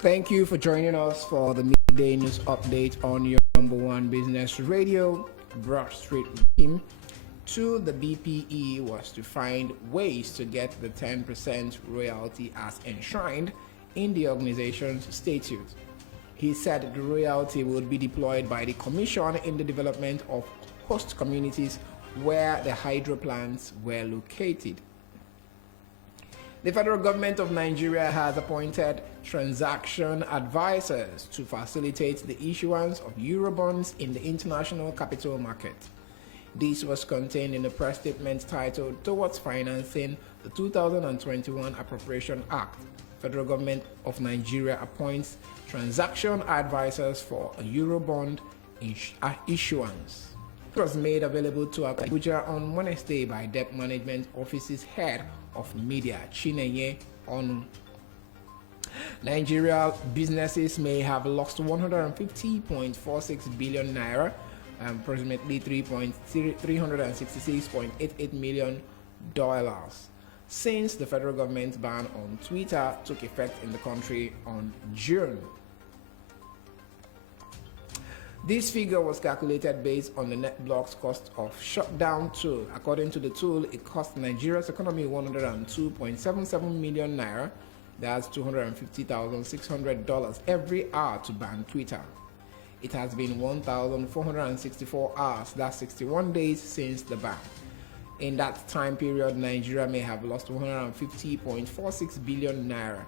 Thank you for joining us for the midday news update on your number one business radio, Broadstreet. To the BPE was to find ways to get the 10% royalty as enshrined in the organization's statute. He said the royalty would be deployed by the Commission in the development of host communities where the hydro plants were located. The federal government of Nigeria has appointed transaction advisors to facilitate the issuance of Eurobonds in the international capital market. This was contained in the press statement titled Towards Financing the 2021 Appropriation Act. Federal government of Nigeria appoints transaction advisors for a Eurobond issuance. It was made available to Abuja on Wednesday by Debt Management Office's head of media, Chinenye Onu. Nigeria businesses may have lost 150.46 billion naira, approximately $366.88 million, since the federal government's ban on Twitter took effect in the country on June. This figure was calculated based on the NetBlock's cost of shutdown tool. According to the tool, it cost Nigeria's economy 102.77 million naira, that's $250,600 every hour to ban Twitter. It has been 1,464 hours, that's 61 days since the ban. In that time period, Nigeria may have lost 150.46 billion naira.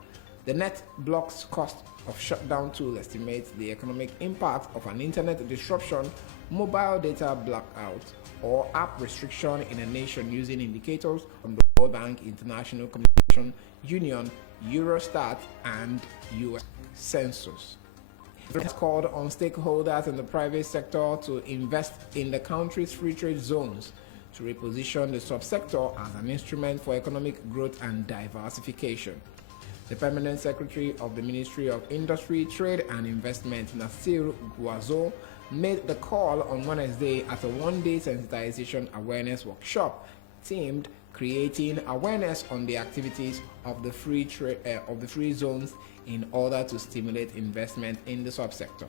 The NetBlock's cost of shutdown tool estimates the economic impact of an internet disruption, mobile data blackout, or app restriction in a nation using indicators from the World Bank, International Communication Union, Eurostat, and US Census. It has called on stakeholders in the private sector to invest in the country's free trade zones to reposition the subsector as an instrument for economic growth and diversification. The Permanent Secretary of the Ministry of Industry, Trade and Investment, Nasir Guazo, made the call on Wednesday at a one-day sensitization awareness workshop themed creating awareness on the activities of the free zones in order to stimulate investment in the subsector.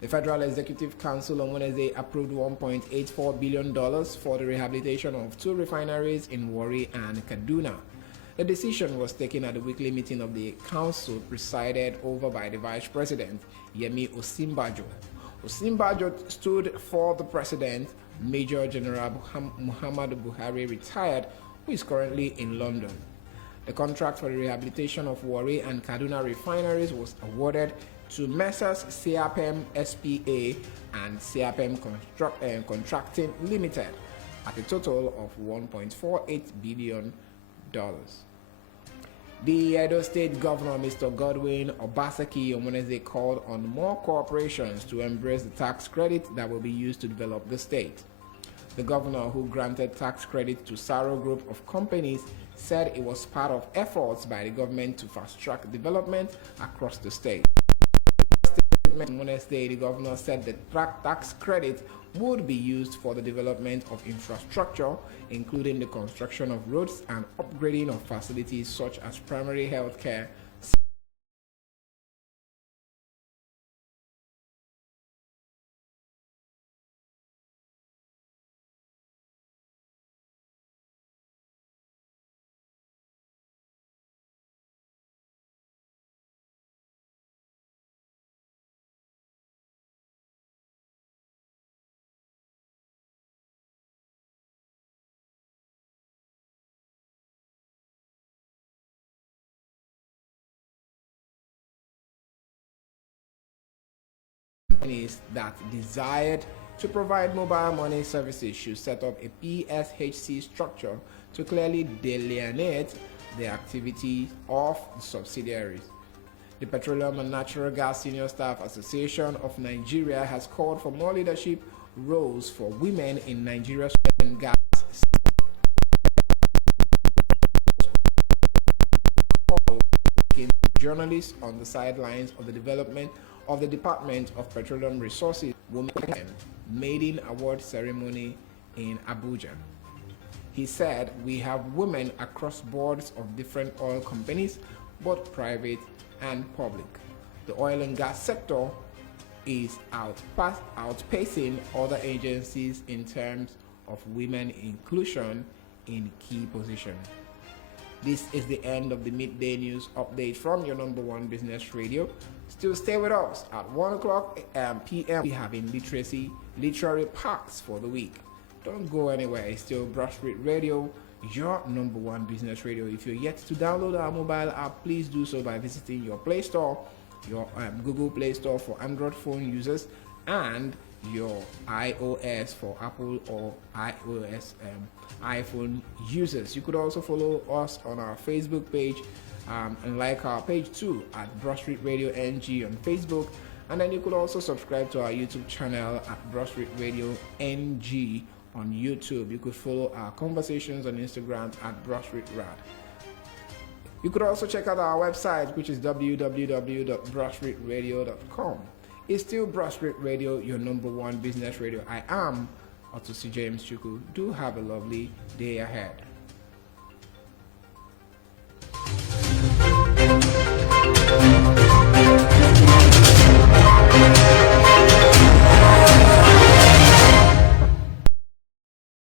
The Federal Executive Council on Wednesday approved $1.84 billion for the rehabilitation of two refineries in Warri and Kaduna. The decision was taken at the weekly meeting of the council presided over by the Vice President, Yemi Osinbajo. Osinbajo stood for the President, Major General Muhammadu Buhari, retired, who is currently in London. The contract for the rehabilitation of Warri and Kaduna refineries was awarded to Messrs. CAPM SPA and CAPM Contracting Limited at a total of $1.48 billion. The Edo State Governor, Mr. Godwin Obaseki, on Wednesday called on more corporations to embrace the tax credit that will be used to develop the state. The governor, who granted tax credit to Saro Group of companies, said it was part of efforts by the government to fast-track development across the state. On Wednesday, the governor said the tax credit would be used for the development of infrastructure, including the construction of roads and upgrading of facilities such as primary health care, companies that desired to provide mobile money services should set up a PSHC structure to clearly delineate the activity of the subsidiaries. The Petroleum and Natural Gas Senior Staff Association of Nigeria has called for more leadership roles for women in Nigeria's oil and gas journalists on the sidelines of the development of the Department of Petroleum Resources Women Maiden Award ceremony in Abuja. He said, "We have women across boards of different oil companies, both private and public. The oil and gas sector is outpacing other agencies in terms of women inclusion in key positions. This is the end of the midday news update from your number one business radio. Still stay with us at 1 o'clock p.m. We have in literary parks for the week. Don't go anywhere. It's still Broadstreet Radio, your number one business radio. If you're yet to download our mobile app, please do so by visiting your Play Store, your Google Play Store for Android phone users, and your iOS for Apple or iOS iPhone users. You could also follow us on our Facebook page and like our page too at Broadstreet Radio NG on Facebook, and then you could also subscribe to our YouTube channel at Broadstreet Radio NG on YouTube. You could follow our conversations on Instagram at Broadstreet Rad. You could also check out our website, which is www.broadstreetradio.com. It's still Broadstreet Radio, your number one business radio. I am Otosi James Chuku. Do have a lovely day ahead.